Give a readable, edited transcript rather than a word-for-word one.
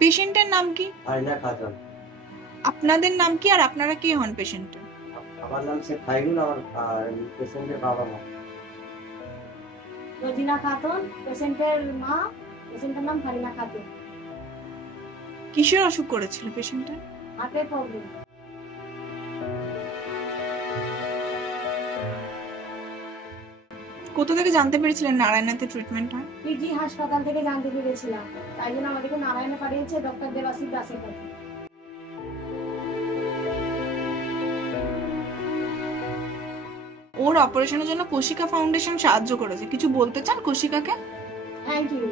পেশেন্টের নাম কি? ফারিনা খাতুন। আপনাদের নাম কি আর আপনারা কে হন পেশেন্টের? আমার নাম শেখ ফাইরুল, আর পেশেন্টের বাবা মা। রোজিনা খাতুন, পেশেন্টের মা, পেশেন্টের নাম ফারিনা খাতুন। কিসের অসুখ করেছিল পেশেন্টের? হার্টের প্রবলেম। কোথা থেকে জানতে পেরেছিলেন নারায়ণাতে ট্রিটমেন্ট হয়? পিজি হাসপাতাল থেকে জানতে পেরেছিলাম, তাই জন্য আমাদেরকে নারায়ণে পাঠিয়েছে ডক্টর দেবাশিস দাসের কাছে। ওর অপারেশনের জন্য কোশিকা ফাউন্ডেশন সাহায্য করেছে, কিছু বলতে চান কোশিকাকে? Thank you.